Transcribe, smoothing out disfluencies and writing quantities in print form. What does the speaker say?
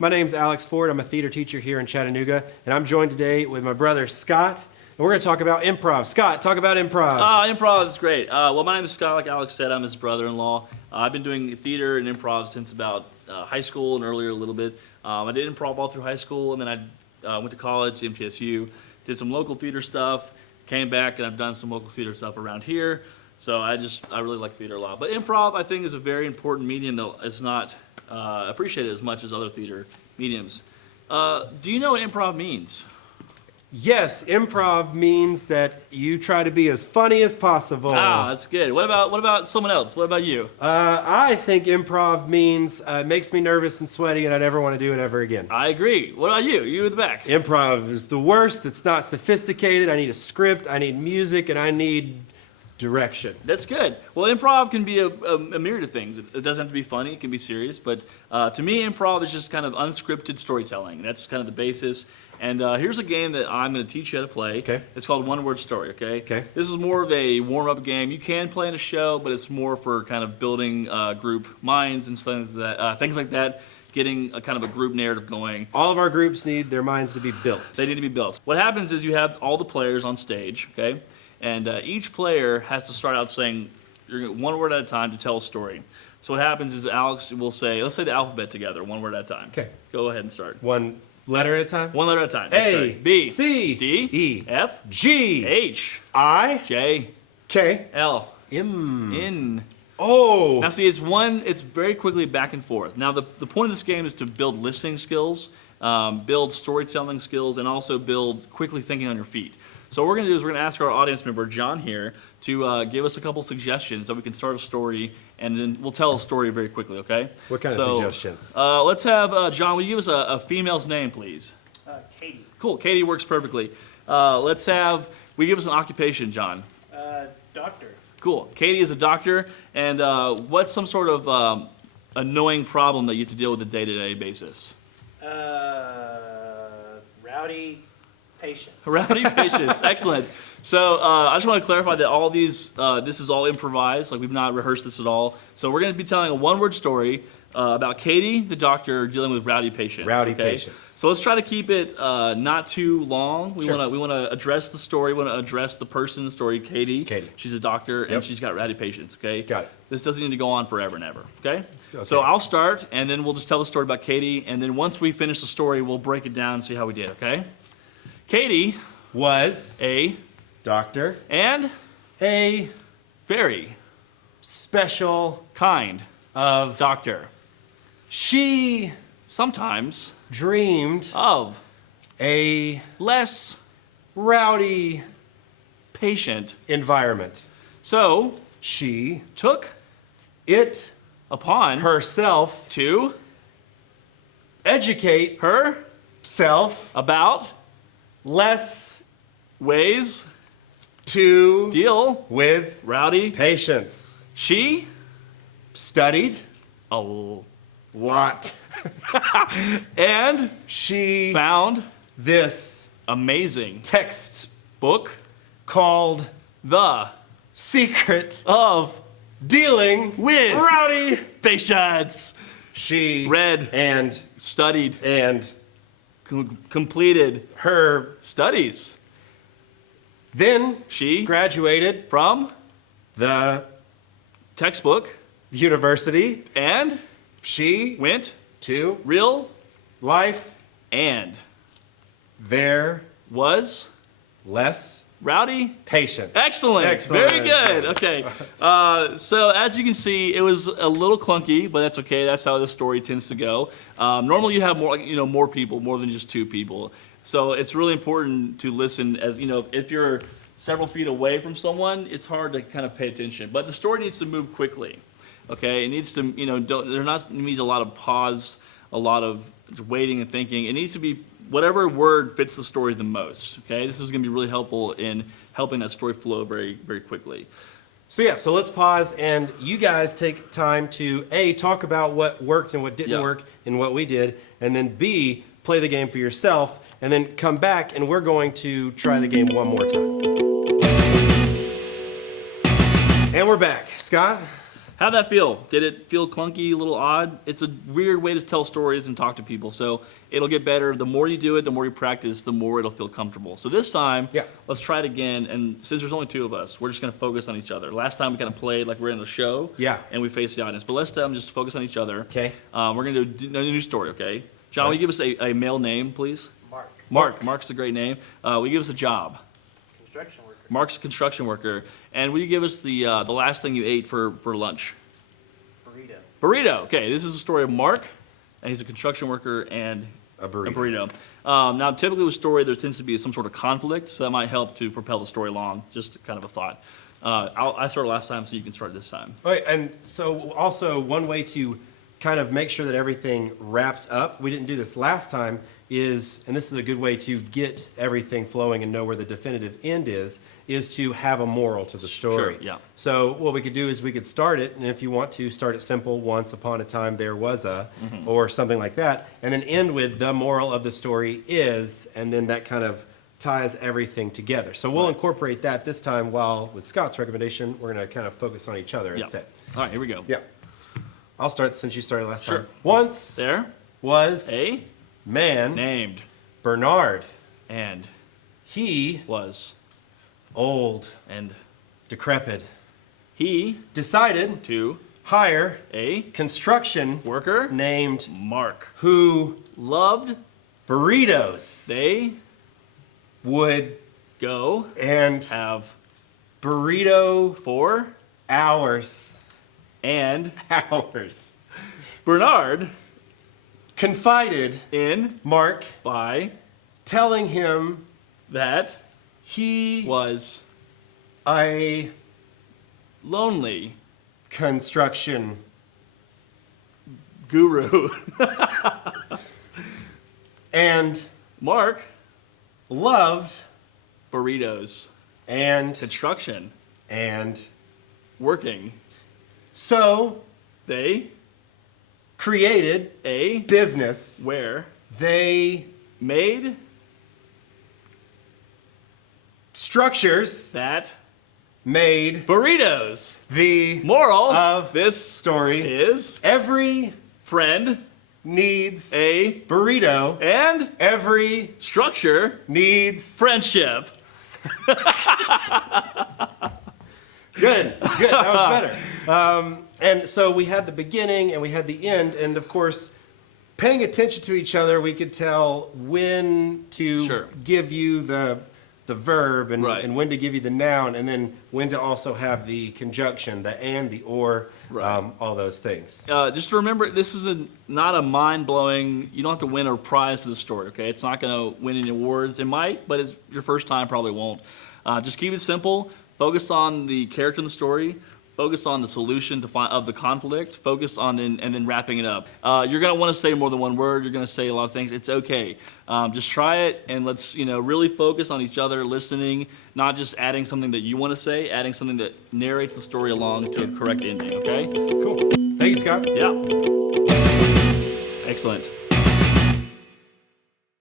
My name's Alex Ford. I'm a theater teacher here in Chattanooga, and I'm joined today with my brother Scott, and we're going to talk about improv. Scott, talk about improv. Improv is great. Well, my name is Scott, like Alex said. I'm his brother-in-law. I've been doing theater and improv since about high school and earlier a little bit. I did improv all through high school, and then I went to college, MTSU, did some local theater stuff, came back, and I've done some local theater stuff around here. So I really like theater a lot. But improv, I think, is a very important medium, though it's not appreciated as much as other theater mediums. Do you know what improv means? Yes, improv means that you try to be as funny as possible. That's good. What about someone else? What about you? I think improv means it makes me nervous and sweaty, and I never want to do it ever again. I agree. What about you? You in the back. Improv is the worst. It's not sophisticated. I need a script, I need music, and I need direction. That's good. Well, improv can be a myriad of things. It doesn't have to be funny. It can be serious. But to me, improv is just kind of unscripted storytelling. That's kind of the basis. And here's a game that I'm going to teach you how to play. Okay. It's called One Word Story, okay? Okay. This is more of a warm-up game. You can play in a show, but it's more for kind of building group minds and things like that, getting a kind of a group narrative going. All of our groups need their minds to be built. They need to be built. What happens is you have all the players on stage, okay? And each player has to start out saying one word at a time to tell a story. So what happens is Alex will say, let's say the alphabet together, one word at a time. Okay. Go ahead and start. One letter at a time? One letter at a time. A, B, C, D, E, F, G, H, I, J, K, L, M, N. O. Now see, it's very quickly back and forth. Now the point of this game is to build listening skills, build storytelling skills, and also build quickly thinking on your feet. So what we're going to do is we're going to ask our audience member, John here, to give us a couple suggestions so we can start a story, and then we'll tell a story very quickly, okay? What kind of suggestions? Let's have, John, will you give us a female's name, please? Katie. Cool, Katie works perfectly. Will you give us an occupation, John? Doctor. Cool. Katie is a doctor, and what's some sort of annoying problem that you have to deal with on a day-to-day basis? Rowdy patients. Rowdy patients, excellent. So I just want to clarify that all these, this is all improvised, like we've not rehearsed this at all. So we're going to be telling a one-word story about Katie, the doctor, dealing with rowdy patients. Rowdy patients. So let's try to keep it not too long. We Sure. want to address the story. We want to address the person in the story, Katie. Katie. She's a doctor, Yep. and she's got rowdy patients, okay? Got it. This doesn't need to go on forever and ever, okay? Okay. So I'll start, and then we'll just tell the story about Katie, and then once we finish the story, we'll break it down and see how we did, okay? Katie Was a doctor and a very special kind of doctor. She Sometimes dreamed of a less rowdy patient. environment. So She took it upon herself to educate herself about less ways to deal with rowdy. patients. She Studied a lot. and She found this amazing text book called the Secret of Dealing with Rowdy. patients. She Read and Studied completed her studies. then She graduated from the textbook university. and She went to real life. and There was less rowdy. patience. Excellent. Excellent. Very good. Okay. So as you can see, it was a little clunky, but that's okay. That's how the story tends to go. Normally you have more people, more than just two people. So it's really important to listen. As you know, if you're several feet away from someone, it's hard to kind of pay attention. But the story needs to move quickly. Okay. It needs to, needs a lot of pause, a lot of waiting and thinking. It needs to be whatever word fits the story the most, okay? This is gonna be really helpful in helping that story flow very, very quickly. So let's pause, and you guys take time to A, talk about what worked and what didn't work and what we did, and then B, play the game for yourself, and then come back, and we're going to try the game one more time. And we're back. Scott? How'd that feel? Did it feel clunky, a little odd? It's a weird way to tell stories and talk to people, so it'll get better. The more you do it, the more you practice, the more it'll feel comfortable. So this time, let's try it again, and since there's only two of us, we're just gonna focus on each other. Last time we kind of played like we're in a show, and we faced the audience, but let's just focus on each other. Okay. We're gonna do a new story, okay? John, will you give us a male name, please? Mark. Mark's a great name. Will you give us a job? Construction worker. Mark's a construction worker. And will you give us the last thing you ate for lunch? Burrito. Okay, this is the story of Mark, and he's a construction worker and A burrito. Now, typically with story, there tends to be some sort of conflict, so that might help to propel the story along. Just kind of a thought. I started last time, so you can start this time. Right, and so also one way to kind of make sure that everything wraps up, we didn't do this last time, is, and this is a good way to get everything flowing and know where the definitive end is to have a moral to the story. Sure, yeah. So what we could do is we could start it, and if you want to, start it simple, once upon a time there was a, or something like that, and then end with the moral of the story is, and then that kind of ties everything together. So we'll incorporate that this time, while with Scott's recommendation, we're going to kind of focus on each other instead. All right, here we go. Yeah. I'll start since you started last Sure. time. Once There, was a man named Bernard. and He was old, and decrepit, he decided to hire a construction worker named Mark who loved burritos they would go and have burrito for hours. and Bernard confided in Mark, by telling him that he was a lonely construction guru. and Mark loved burritos, and construction, and working. so They created a business. where They made structures that made burritos. the Moral of this story. is Every friend needs a burrito. and Every structure needs friendship. good. That was better. And so we had the beginning and we had the end, and of course, paying attention to each other, we could tell when to Sure. give you the verb and, Right. and when to give you the noun, and then when to also have the conjunction, the and, the or, Right. all those things. Just remember, this is not a mind-blowing, you don't have to win a prize for the story, okay? It's not going to win any awards. It might, but it's your first time, probably won't. Just keep it simple. Focus on the character in the story. Focus on the solution of the conflict. Focus on and then wrapping it up. You're going to want to say more than one word. You're going to say a lot of things. It's okay. Just try it, and let's really focus on each other, listening, not just adding something that you want to say, adding something that narrates the story along to a correct ending, okay? Cool. Thank you, Scott. Yeah. Excellent.